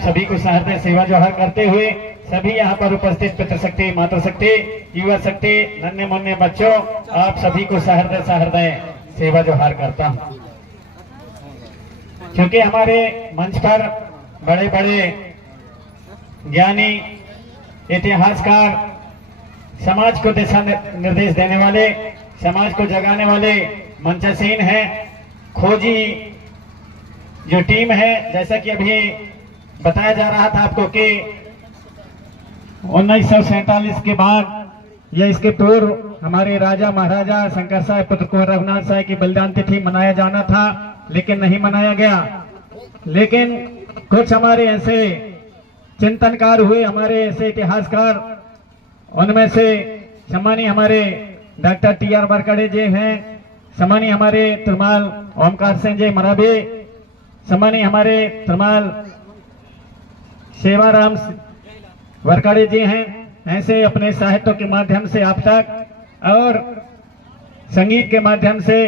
सभी को सहृदय सेवा जोहार करते हुए सभी यहाँ पर उपस्थित पितृशक्ति, मातृशक्ति, युवा शक्ति, नन्हे मुन्ने बच्चों, आप सभी को सहृदय सेवा जोहार करता हूँ। क्योंकि हमारे मंच पर बड़े बड़े ज्ञानी, इतिहासकार, समाज को दिशा निर्देश देने वाले, समाज को जगाने वाले मंचसीन हैं। खोजी जो टीम है, जैसा कि अभी बताया जा रहा था आपको कि 1947 के बाद या इसके पूर्व हमारे राजा महाराजा शंकर साहब पुत्र कुंवर रघुनाथ साहब की बलिदान तिथि मनाया जाना था, लेकिन नहीं मनाया गया। लेकिन कुछ हमारे ऐसे चिंतनकार हुए, हमारे ऐसे इतिहासकार, उनमें से सम्मानीय हमारे डॉक्टर टी.आर. वारकड़े जी हैं, सम्मानीय हमारे तिरुमाल ओमकार सिंह जी मराबे, सम्मानीय हमारे तिरुमाल सेवाराम वारकड़े जी हैं। ऐसे अपने साहित्य के माध्यम से आप तक और संगीत के माध्यम से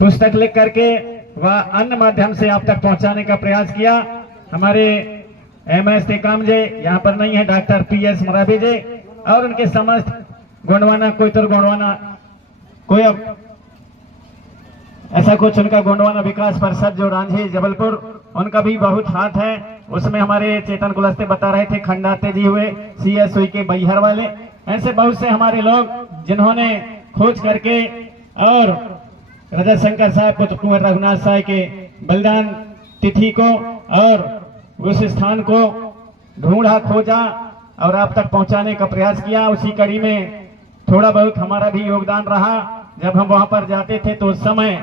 पुस्तक लिख करके व अन्य माध्यम से आप तक पहुंचाने का प्रयास किया। हमारे एम.एस. टेकाम जी यहाँ पर नहीं है, डॉक्टर पी.एस. मराबी जी और उनके समस्त गोंडवाना, कोयतुर गोंडवाना, कोई अब ऐसा कुछ उनका गोंडवाना विकास परिषद जो रांझी जबलपुर, उनका भी बहुत हाथ है उसमें। हमारे चेतन कुलस्ते बता रहे थे, खंडाते जी हुए, CSO के बैहर वाले, ऐसे बहुत से हमारे लोग जिन्होंने खोज करके और राजा शंकर साहब पुत्र कुंवर रघुनाथ साहब के बलिदान तिथि को और उस स्थान को ढूंढा, खोजा और आप तक पहुंचाने का प्रयास किया। उसी कड़ी में थोड़ा बहुत हमारा भी योगदान रहा। जब हम वहां पर जाते थे तो उस समय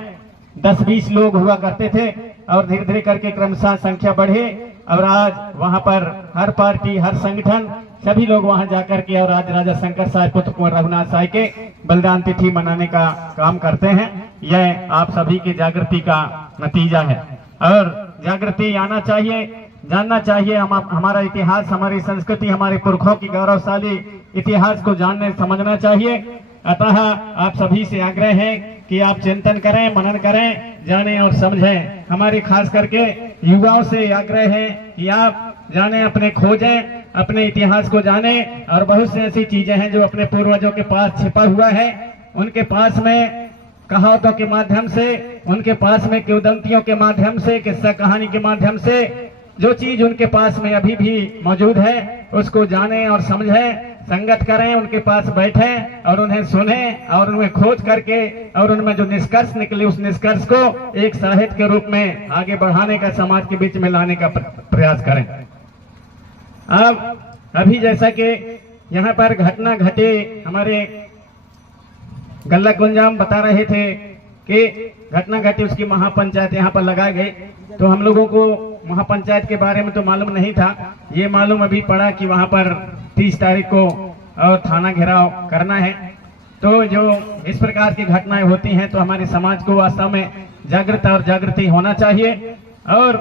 10-20 लोग हुआ करते थे और धीरे धीरे करके क्रमशः संख्या बढ़े और आज वहां पर हर पार्टी, हर संगठन, सभी लोग वहां जाकर के और आज राजा शंकर साहब पुत्र कुंवर रघुनाथ साहब के बलिदान तिथि मनाने का काम करते हैं। यह आप सभी की जागृति का नतीजा है और जागृति आना चाहिए, जानना चाहिए। हमारा इतिहास, हमारी संस्कृति, हमारे पुरखों की गौरवशाली इतिहास को जानने समझना चाहिए। अतः आप सभी से आग्रह है कि आप चिंतन करें, मनन करें, जानें और समझें। हमारे खास करके युवाओं से आग्रह है कि आप जानें, अपने खोजें, अपने इतिहास को जानें। और बहुत सी ऐसी चीजें हैं जो अपने पूर्वजों के पास छिपा हुआ है, उनके पास में कहावतों के माध्यम से, उनके पास में किंवदंतियों के माध्यम से, किस्सा कहानी के माध्यम से जो चीज उनके पास में अभी भी मौजूद है उसको जानें और समझें, संगत करें, उनके पास बैठें और उन्हें सुनें और उन्हें खोज करके और उनमें जो निष्कर्ष निकले उस निष्कर्ष को एक साहित्य के रूप में आगे बढ़ाने का, समाज के बीच में लाने का प्रयास करें। अब अभी जैसा कि यहाँ पर घटना घटे, हमारे गल्ला गुंजाम बता रहे थे कि घटना घटी, उसकी महापंचायत यहाँ पर लगाई गई। तो हम लोगों को महापंचायत के बारे में तो मालूम नहीं था, ये मालूम अभी पड़ा कि वहाँ पर 30 तारीख को और थाना घेराव करना है। तो जो इस प्रकार की घटनाएं होती हैं तो हमारे समाज को वास्तव में जागृत और जागृति होना चाहिए। और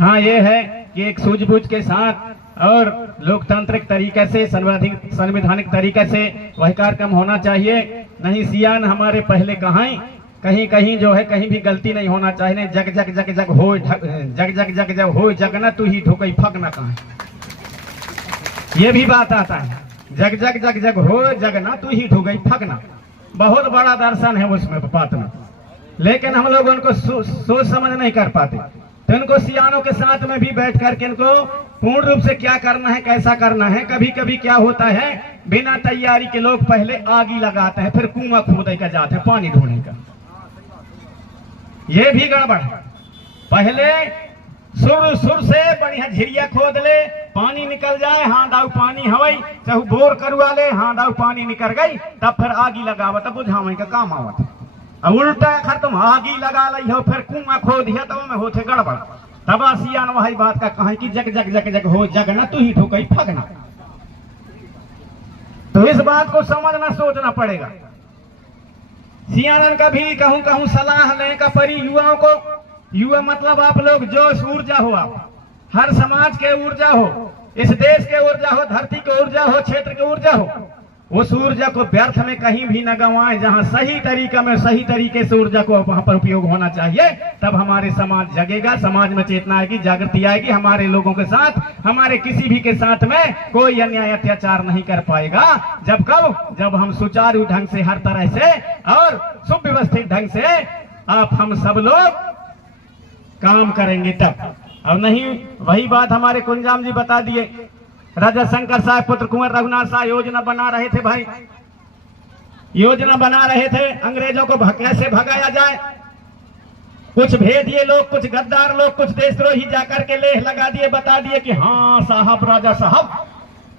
हाँ, ये है कि एक सूझबूझ के साथ और लोकतांत्रिक तरीके से, संवैधानिक तरीके से वह कार्यक्रम होना चाहिए। नहीं सियान हमारे पहले कहीं कहीं जो है कहीं भी गलती नहीं होना चाहिए। जग जग जग जग हो, जग जग जग जग हो, जगना तू ही ठोकई फकना कहाँ, ये भी बात आता है। जग जग जग जग हो, जगना तू ही ठोकई फकना, बहुत बड़ा दर्शन है उसमें पातना। लेकिन हम लोग उनको सोच समझ नहीं कर पाते। तो इनको सियानों के साथ में भी बैठ करके इनको पूर्ण रूप से क्या करना है, कैसा करना है। कभी कभी क्या होता है, बिना तैयारी के लोग पहले आग ही लगाते हैं, फिर कुआं खोदे का जाते हैं पानी ढूंढने का। ये भी गड़बड़ है। पहले सुर से बढ़िया झिरिया खोद ले, पानी निकल जाए, हाँ दाऊ पानी हवई, चाहे बोर करवा ले, हाँ दाऊ पानी निकल गई, तब फिर आगी लगावत बुझावे का काम आवत। अब उल्टा खर तुम आगी लगा ली हो, फिर कुआं खोद दिया तो में होते गड़बड़। तब सियान वही बात का कहा कि जग जग जग जग हो, जगना तू ही ठोकई फगना। तो इस बात को समझना, सोचना पड़ेगा। सियानन का भी कहूं सलाह लें का परी युवाओं को। युवा मतलब आप लोग जोश, ऊर्जा हो, आप हर समाज के ऊर्जा हो, इस देश के ऊर्जा हो, धरती के ऊर्जा हो, क्षेत्र के ऊर्जा हो। उस ऊर्जा को व्यर्थ में कहीं भी न गंवाएं, जहां सही तरीका में सही तरीके से ऊर्जा को वहां पर उपयोग होना चाहिए, तब हमारे समाज जगेगा, समाज में चेतना आएगी, जागृति आएगी, हमारे लोगों के साथ, हमारे किसी भी के साथ में कोई अन्याय अत्याचार नहीं कर पाएगा। जब हम सुचारू ढंग से हर तरह से और सुव्यवस्थित ढंग से हम सब लोग काम करेंगे तब। और नहीं, वही बात हमारे कुंजाम जी बता दिए, राजा शंकर साहब पुत्र कुंवर रघुनाथ साहब योजना बना रहे थे भाई, योजना बना रहे थे अंग्रेजों को कैसे भगाया जाए। कुछ भेदिए लोग, कुछ गद्दार लोग, कुछ देशद्रोही जाकर के लेह लगा दिए, बता दिए कि हाँ साहब, राजा साहब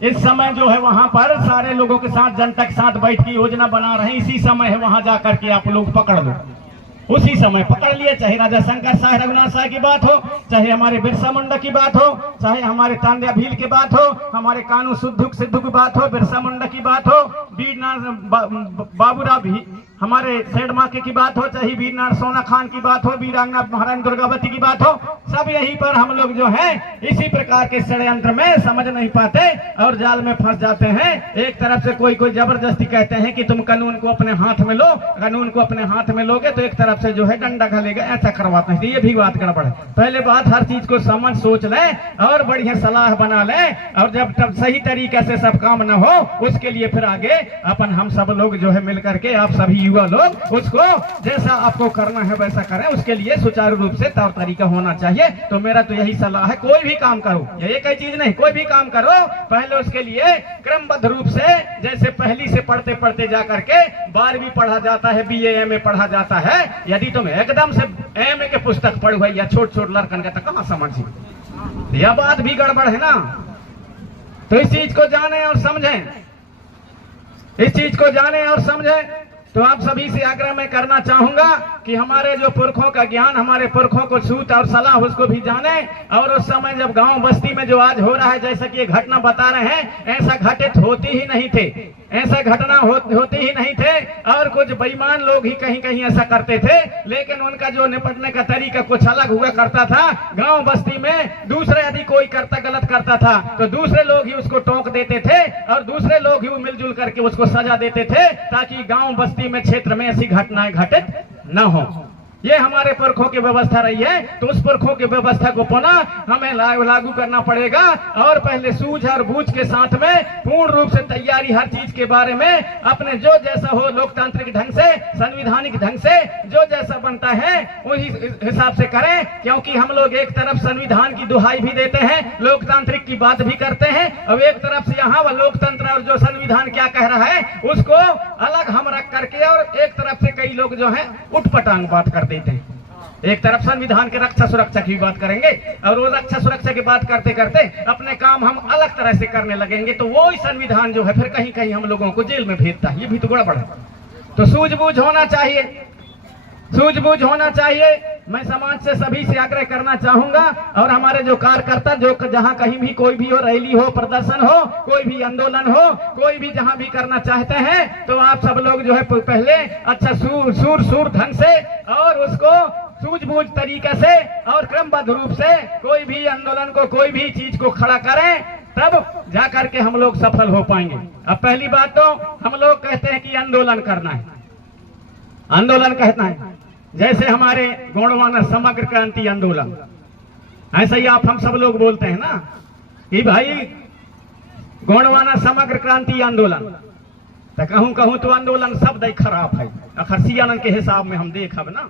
इस समय जो है वहां पर सारे लोगों के साथ, जनता के साथ बैठ की योजना बना रहे हैं, इसी समय है वहां जाकर के आप लोग पकड़ लो। उसी समय पकड़ लिए, चाहे राजा शंकर साहब रघुनाथ साहब की बात हो, चाहे हमारे बिरसा मुंडा की बात हो, चाहे हमारे तांड्या भील की बात हो, हमारे कानू सिद्धू की बात हो, बिरसा मुंडा की बात हो, वीरनाथ बाबूराव भी हमारे सेठ माके की बात हो, चाहे वीरनाथ सोना खान की बात हो, वीरांगना महारानी दुर्गावती की बात हो, सब यहीं पर हम लोग जो है इसी प्रकार के षड्यंत्र में समझ नहीं पाते और जाल में फंस जाते हैं। एक तरफ से कोई जबरदस्ती कहते हैं कि तुम कानून को अपने हाथ में लो, कानून को अपने हाथ में लोगे तो एक तरफ से जो है डंडा घलेगा, ऐसा करवाते हैं। ये भी बात गड़बड़ है। पहले बात हर चीज को समझ सोच ले और बढ़िया सलाह बना ले, और जब तब सही तरीके से सब काम न हो उसके लिए फिर आगे अपन हम सब लोग जो है मिलकर के, आप सभी युवा लोग उसको जैसा आपको करना है वैसा करें, उसके लिए सुचारू रूप से तौर तरीका होना चाहिए। तो मेरा तो यही सलाह है, कोई भी काम करो, ये एक ही चीज नहीं, कोई भी काम करो पहले उसके लिए क्रमबद्ध रूप से, जैसे पहली से पढ़ते पढ़ते जाकर के 12वीं पढ़ा जाता है, BA MA पढ़ा जाता है। यदि तुम एकदम से MA के पुस्तक पढ़ो या छोट छोट लड़कन का, तो कहां समझिए, यह बात भी गड़बड़ है ना। तो इस चीज को जाने और समझें, इस चीज को जाने और समझें। तो आप सभी से आग्रह मैं करना चाहूंगा कि हमारे जो पुरखों का ज्ञान, हमारे पुरखों को सूत और सलाह उसको भी जाने, और उस समय जब गांव बस्ती में जो आज हो रहा है, जैसा कि ये घटना बता रहे हैं, ऐसा घटित होती ही नहीं थे, ऐसा घटना होती ही नहीं थे। और कुछ बेईमान लोग ही कहीं कहीं ऐसा करते थे, लेकिन उनका जो निपटने का तरीका कुछ अलग हुआ करता था। गांव बस्ती में दूसरे यदि कोई गलत करता था तो दूसरे लोग ही उसको टोक देते थे और दूसरे लोग ही मिलजुल करके उसको सजा देते थे, ताकि गांव बस्ती में, क्षेत्र में ऐसी घटनाएं घटित न हो। ये हमारे पुरखों की व्यवस्था रही है, तो उस पुरखों की व्यवस्था को पुनः हमें लागू करना पड़ेगा। और पहले सूझ और बूझ के साथ में पूर्ण रूप से तैयारी हर चीज के बारे में अपने जो जैसा हो, लोकतांत्रिक ढंग से, संवैधानिक ढंग से जो जैसा बनता है उसी हिसाब से करें। क्योंकि हम लोग एक तरफ संविधान की दुहाई भी देते हैं, लोकतांत्रिक की बात भी करते हैं, और एक तरफ से यहाँ वह लोकतंत्र और जो संविधान क्या कह रहा है उसको अलग हम रख करके, और एक तरफ से कई लोग जो है उठपटांग बात करते हैं। एक तरफ संविधान के रक्षा सुरक्षा की बात करेंगे और वो रक्षा सुरक्षा की बात करते करते अपने काम हम अलग तरह से करने लगेंगे, तो वो ही संविधान जो है फिर कहीं कहीं हम लोगों को जेल में भेजता है। ये भी तो गड़बड़ है। तो सूझबूझ होना चाहिए, सूझबूझ होना चाहिए। मैं समाज से सभी से आग्रह करना चाहूंगा, और हमारे जो कार्यकर्ता जो जहां कहीं भी कोई भी हो, रैली हो, प्रदर्शन हो, कोई भी आंदोलन हो, कोई भी जहां भी करना चाहते हैं, तो आप सब लोग जो है पहले अच्छा सूर ढंग से और उसको सूझबूझ तरीके से और क्रमबद्ध रूप से कोई भी आंदोलन को, कोई भी चीज को खड़ा करें, तब जाकर के हम लोग सफल हो पाएंगे। अब पहली बात तो हम लोग कहते हैं कि आंदोलन करना है, आंदोलन कहना है, जैसे हमारे गोंडवाना समग्र क्रांति आंदोलन, ऐसा ही आप हम सब लोग बोलते हैं ना कि भाई गोंडवाना समग्र क्रांति आंदोलन, तो कहूं तो आंदोलन शब्द खराब है, अखर सियानन के हिसाब में हम देखब ना।